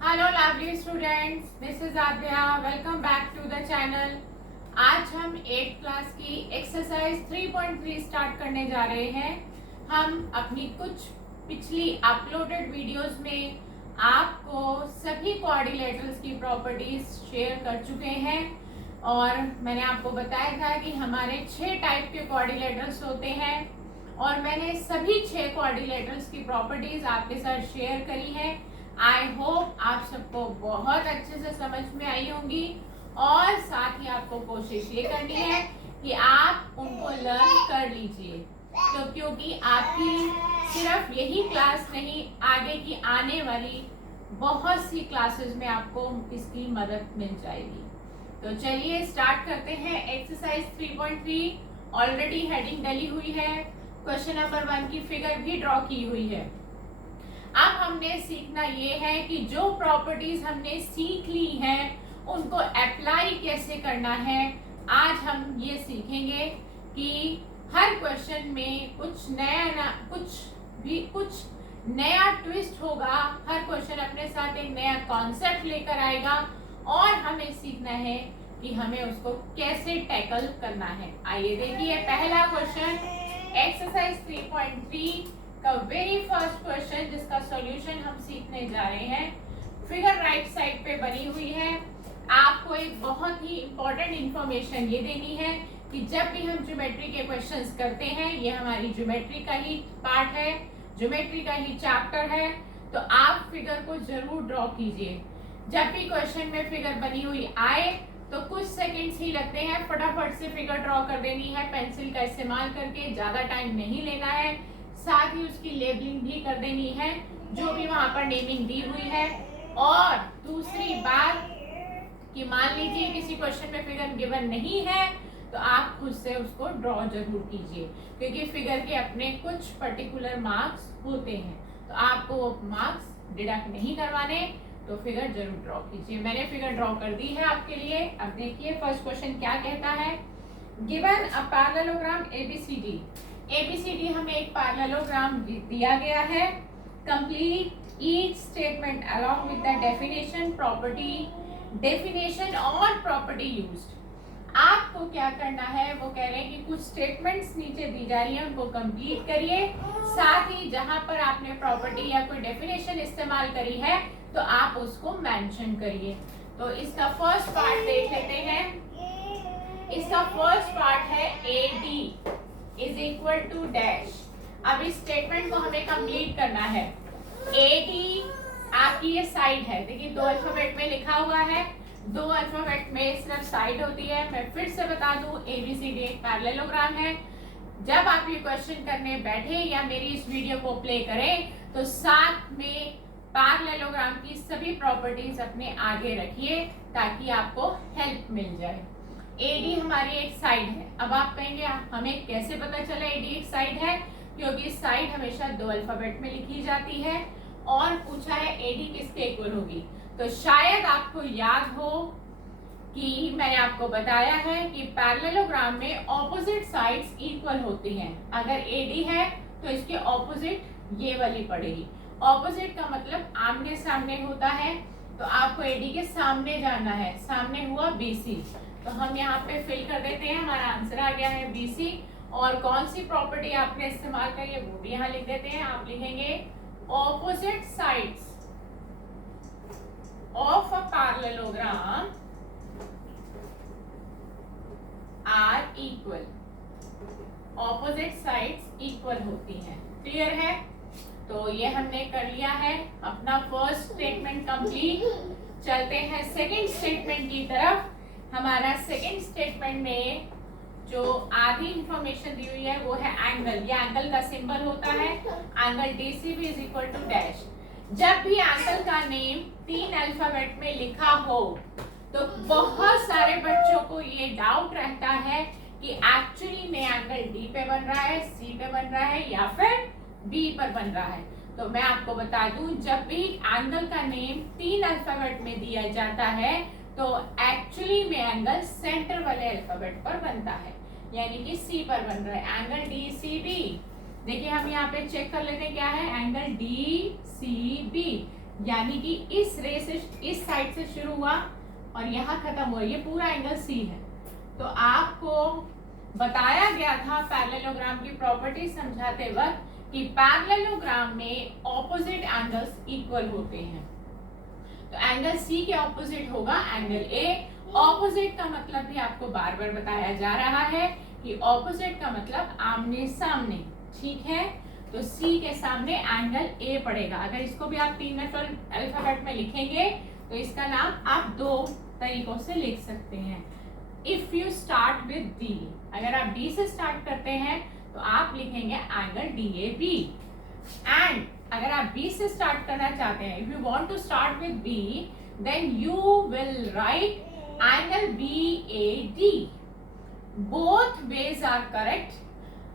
Hello lovely students, this is Aadya. Welcome back to the channel. आज हम 8th class की exercise 3.3 start करने जा रहे हैं। हम अपनी कुछ पिछली अपलोडेड वीडियोस में आपको सभी कोऑर्डिनेटर्स की प्रॉपर्टीज शेयर कर चुके हैं और मैंने आपको बताया था कि हमारे 6 टाइप के कोऑर्डिनेटर्स होते हैं और मैंने सभी 6 कोऑर्डिनेटर्स की प्रॉपर्टीज आपके साथ शेयर करी है। आई होप आप सबको बहुत अच्छे से समझ में आई होंगी और साथ ही आपको कोशिश ये करनी है कि आप उनको लर्न कर लीजिए, तो क्योंकि आपकी सिर्फ यही क्लास नहीं, आगे की आने वाली बहुत सी क्लासेस में आपको इसकी मदद मिल जाएगी। तो चलिए स्टार्ट करते हैं। एक्सरसाइज 3.3 ऑलरेडी हेडिंग डली हुई है। क्वेश्चन नंबर 1 की फिगर भी ड्रॉ की हुई है। अब हमने सीखना ये है कि जो प्रॉपर्टीज हमने सीख ली हैं उनको अप्लाई कैसे करना है। आज हम ये सीखेंगे कि हर क्वेश्चन में कुछ नया ट्विस्ट होगा। हर क्वेश्चन अपने साथ एक नया कॉन्सेप्ट लेकर आएगा और हमें सीखना है कि हमें उसको कैसे टैकल करना है। आइए देखिए पहला क्वेश्चन, एक्सरसाइज 3.3 का वेरी फर्स्ट क्वेश्चन जिसका सॉल्यूशन हम सीखने जा रहे हैं। फिगर राइट साइड पे बनी हुई है। आपको एक बहुत ही इंपॉर्टेंट इंफॉर्मेशन ये देनी है कि जब भी हम ज्योमेट्री के क्वेश्चंस करते हैं, ये हमारी ज्योमेट्री का ही पार्ट है, ज्योमेट्री का ही चैप्टर है, तो आप फिगर को जरूर ड्रॉ कीजिए। जब भी क्वेश्चन में फिगर बनी हुई आए तो कुछ सेकेंड्स ही लगते हैं, फटाफट से फिगर ड्रॉ कर देनी है पेंसिल का इस्तेमाल करके, ज्यादा टाइम नहीं लेना है। साथ ही उसकी लेबलिंग भी कर देनी है जो भी वहां पर नेमिंग दी हुई है। और दूसरी बात कि मान लीजिए किसी क्वेश्चन में फिगर गिवन नहीं है तो आप खुद से उसको ड्रॉ जरूर कीजिए, क्योंकि फिगर के अपने कुछ पर्टिकुलर मार्क्स होते हैं, तो आपको वो मार्क्स डिडक्ट नहीं करवाने, तो फिगर जरूर ड्रॉ कीजिए। मैंने फिगर ड्रॉ कर दी है आपके लिए। अब देखिए फर्स्ट क्वेश्चन क्या कहता है। Given a parallelogram ABCD. ABCD हमें एक पैरेललोग्राम दिया गया है। Complete each statement along with the definition, property, definition और प्रॉपर्टी यूज्ड। आपको क्या करना है, वो कह रहे हैं कि कुछ स्टेटमेंट्स नीचे दी जा रही है, उनको कंप्लीट करिए। साथ ही जहां पर आपने प्रॉपर्टी या कोई डेफिनेशन इस्तेमाल करी है तो आप उसको मेंशन करिए। तो इसका फर्स्ट पार्ट देख लेते हैं। इसका फर्स्ट पार्ट है AD is equal to dash. अब इस स्टेटमेंट को हमें कंप्लीट करना है। AD आपकी ये साइड है, देखिए 2 अल्फाबेट में लिखा हुआ है, 2 अल्फाबेट में सिर्फ साइड होती है। मैं फिर से बता दूं, ABCD एक पैरेललोग्राम है। जब आप ये क्वेश्चन करने बैठे या मेरी इस वीडियो को प्ले करें तो साथ में पैरेललोग्राम की सभी प्रॉपर्टीज अपने आगे रखिए ताकि आपको हेल्प मिल जाए। AD हमारी एक साइड है। अब आप कहेंगे हमें कैसे पता चला AD एक साइड है, क्योंकि साइड हमेशा 2 अल्फाबेट में लिखी जाती है और पूछा है AD किसके इक्वल होगी। तो शायद आपको याद हो कि मैंने आपको बताया है कि पैरेललोग्राम में ऑपोजिट साइड्स इक्वल होती हैं। अगर AD है तो इसके ऑपोजिट ये वाली पड़ेगी। ऑपोजिट का मतलब आमने सामने होता है, तो आपको AD के सामने जाना है। सामने हुआ BC, तो हम यहाँ पे फिल कर देते हैं। हमारा आंसर आ गया है BC। और कौन सी प्रॉपर्टी आपने इस्तेमाल करी है वो भी यहाँ लिख देते हैं। आप लिखेंगे opposite sides of a parallelogram are equal. Opposite sides equal होती हैं। क्लियर है? तो ये हमने कर लिया है अपना फर्स्ट स्टेटमेंट कंप्लीट। चलते हैं सेकंड स्टेटमेंट की तरफ। हमारा सेकंड स्टेटमेंट में जो आधी इंफॉर्मेशन दी हुई है वो है एंगल। ये एंगल का सिंबल होता है, angle DCB is equal to dash. जब भी एंगल का नेम 3 अल्फाबेट में लिखा हो तो बहुत सारे बच्चों को ये डाउट रहता है कि एक्चुअली में एंगल D पे बन रहा है, C पे बन रहा है या फिर B पर बन रहा है। तो मैं आपको बता दूं, जब भी एंगल का नेम 3 अल्फाबेट में दिया जाता है तो एक्चुअली में एंगल सेंटर वाले अल्फाबेट पर बनता है, यानी कि C पर बन रहा है। एंगल DCB, देखिए हम यहाँ पे चेक कर लेते हैं क्या है। एंगल DCB यानी कि इस रे से इस साइड से शुरू हुआ और यहाँ खत्म हुआ, ये पूरा एंगल सी है। तो आपको बताया गया था पैरेललोग्राम की प्रॉपर्टी समझाते वक्त कि पैरेललोग्राम में ऑपोजिट एंगल्स इक्वल होते हैं। तो एंगल सी के ऑपोजिट होगा एंगल ए। ऑपोजिट का मतलब भी आपको बार बार बताया जा रहा है कि ऑपोजिट का मतलब आमने सामने, ठीक है। तो सी के सामने एंगल ए पड़ेगा। अगर इसको भी आप 3 अल्फाबेट में लिखेंगे तो इसका नाम आप 2 तरीकों से लिख सकते हैं। If you start with D, अगर आप डी से स्टार्ट करते हैं तो आप लिखेंगे angle D A B. And अगर आप बी से स्टार्ट करना चाहते हैं, if you want to start with B, then you will write angle B A D. Both ways are correct.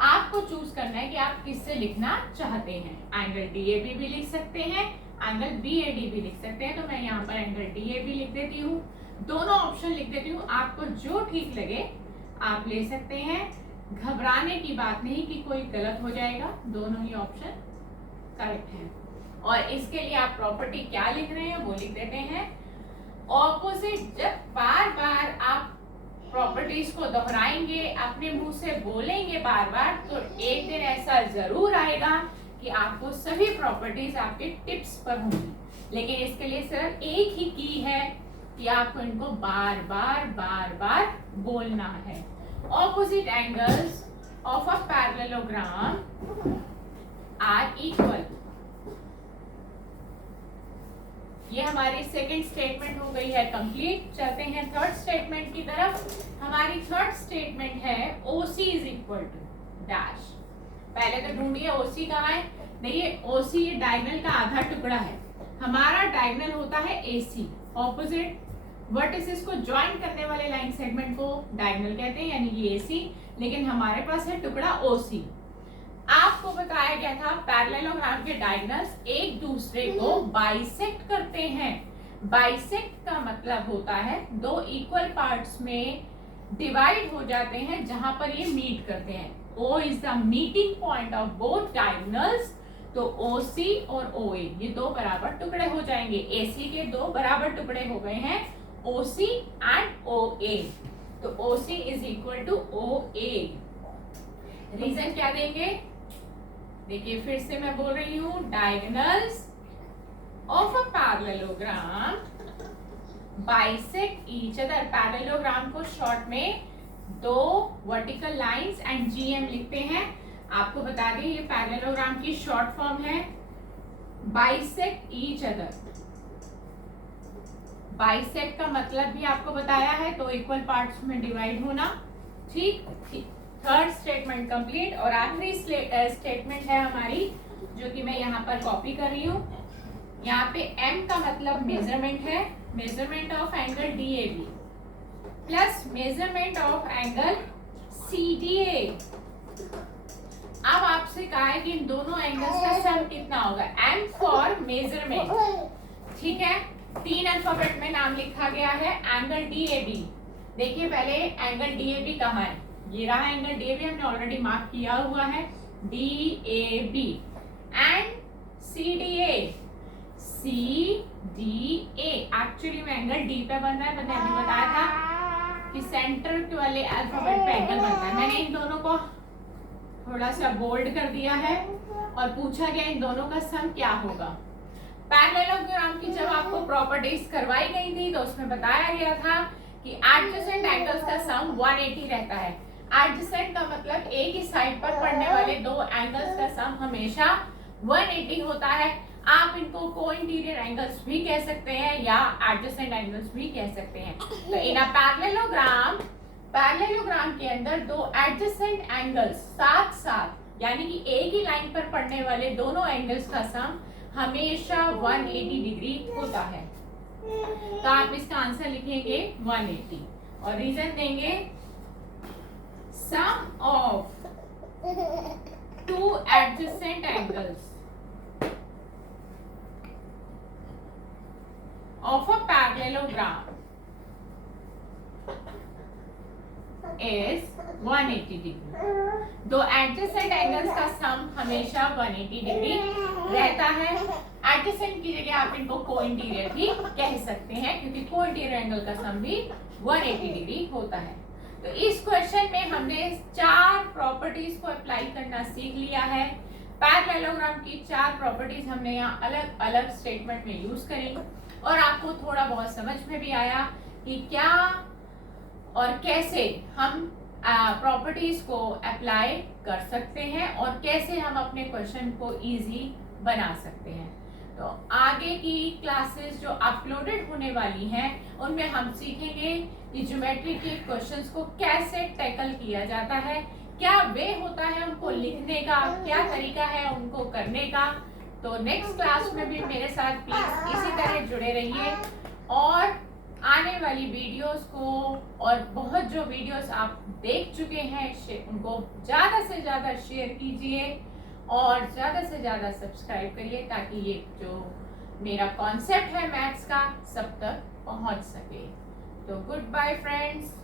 आपको चूज करना है कि आप किससे लिखना चाहते हैं। एंगल डी ए बी भी लिख सकते हैं, एंगल बी ए डी भी लिख सकते हैं। तो मैं यहाँ पर एंगल डी ए बी लिख देती हूँ, दोनों ऑप्शन लिख देती हूँ। आपको जो ठीक लगे आप ले सकते हैं। घबराने की बात नहीं कि कोई गलत हो जाएगा, दोनों ही ऑप्शन करेक्ट है। और इसके लिए आप प्रॉपर्टी क्या लिख रहे हैं वो लिख देते हैं। ऑपोजिट, जब बार बार आप प्रॉपर्टीज को दोहराएंगे, अपने मुंह से बोलेंगे बार बार, तो एक दिन ऐसा जरूर आएगा कि आपको सभी प्रॉपर्टीज आपके टिप्स पर होंगी। लेकिन इसके लिए सिर्फ एक ही की है कि आपको इनको बार बार बोलना है। Opposite angles of a parallelogram are equal. ये हमारी सेकंड स्टेटमेंट हो गई है कंप्लीट। चलते हैं थर्ड स्टेटमेंट की तरफ। हमारी थर्ड स्टेटमेंट है OC is equal to dash. पहले तो ढूंढिए OC कहाँ है। देखिए OC ये डायगोनल का आधा टुकड़ा है। हमारा डायगोनल होता है AC, ऑपोजिट वर्टिसेस को ज्वाइन करने वाले लाइन सेगमेंट को डायगोनल कहते हैं, यानी ये AC। लेकिन हमारे पास है टुकड़ा OC। आपको बताया गया था पैरेललोग्राम के डायगोनल्स एक दूसरे को बाइसेक्ट करते हैं। बाइसेक्ट का मतलब होता है 2 इक्वल पार्ट्स में डिवाइड हो जाते हैं जहां पर ये मीट करते हैं। O is the meeting point of both diagonals. तो OC और OA ये 2 बराबर टुकड़े हो जाएंगे। AC के 2 बराबर टुकड़े हो गए हैं, OC एंड OA। तो OC is equal to OA। Reason क्या देंगे? देखिए फिर से मैं बोल रही हूँ, diagonals of a parallelogram bisect each other. Parallelogram को शॉर्ट में 2 वर्टिकल लाइंस एंड GM लिखते हैं। आपको बता दें ये पैरेललोग्राम की शॉर्ट फॉर्म है बाइसेक्ट ईच अदर। बाइसेक्ट का मतलब भी आपको बताया है, 2 इक्वल पार्ट्स में डिवाइड होना, ठीक। Third statement complete. और आखिरी स्टेटमेंट है हमारी, जो कि मैं यहाँ पर कॉपी कर रही हूँ। यहाँ पे M का मतलब मेजरमेंट है, measurement of angle DAB plus measurement of angle CDA। अब आपसे कहा है कि इन दोनों एंगल्स का सम कितना होगा। M फॉर मेजरमेंट, ठीक है। 3 अल्फाबेट में नाम लिखा गया है एंगल DAB। देखिए पहले एंगल DAB कहाँ है, ये रहा एंगल DAB, हमने ऑलरेडी मार्क किया हुआ है DAB। And CDA, CDA actually में एंगल D पे बन रहा है। मैंने अभी बताया था कि सेंटर के वाले अल्फाबेट पे एंगल बनता है। मैंने इन दोनों को थोड़ा सा बोल्ड कर दिया है और पूछा गया इन दोनों का सम क्या होगा। पैरेललोग्राम की जब आपको प्रॉपर्टीज करवाई गई थी तो उसमें बताया गया था कि एडजेसेंट एंगल्स का सम 180 रहता है। एडजेसेंट का मतलब एक ही साइड पर पड़ने वाले 2 एंगल्स का सम हमेशा 180 होता है। आप इनको को-इंटीरियर एंगल्स भी कह सकते हैं या एडजेसेंट एंगल्स भी कह सकते हैं। तो इन अ पैरेललोग्राम के अंदर 2 एडजेसेंट एंगल्स साथ साथ, यानी कि एक ही लाइन पर पड़ने वाले दोनों एंगल्स का सम हमेशा 180 डिग्री होता है। तो आप इसका आंसर लिखेंगे 180 और रीजन देंगे sum of 2 adjacent angles of a parallelogram is 180 degree. 2 adjacent angles का सम हमेशा 180 डिग्री रहता है। एडजेसेंट की जगह आप इनको को इंटीरियर भी कह सकते हैं, क्योंकि को इंटीरियर एंगल का सम भी 180 डिग्री होता है। तो इस क्वेश्चन में हमने 4 प्रॉपर्टीज को अप्लाई करना सीख लिया है। पैरेललोग्राम की 4 प्रॉपर्टीज हमने यहाँ अलग अलग स्टेटमेंट में यूज करी और आपको थोड़ा बहुत समझ में भी आया कि क्या और कैसे हम प्रॉपर्टीज को अप्लाई कर सकते हैं और कैसे हम अपने क्वेश्चन को इजी बना सकते हैं। तो आगे की क्लासेस जो अपलोडेड होने वाली हैं उनमें हम सीखेंगे कि ज्योमेट्री के क्वेश्चंस को कैसे टैकल किया जाता है, क्या वे होता है उनको लिखने का, क्या तरीका है उनको करने का। तो नेक्स्ट क्लास में भी मेरे साथ प्लीज इसी तरह जुड़े रहिए और आने वाली वीडियोस को और बहुत जो वीडियोस आप देख चुके हैं उनको ज़्यादा से ज़्यादा शेयर कीजिए और ज़्यादा से ज़्यादा सब्सक्राइब करिए ताकि ये जो मेरा कॉन्सेप्ट है मैथ्स का सब तक पहुंच सके। तो गुड बाय फ्रेंड्स।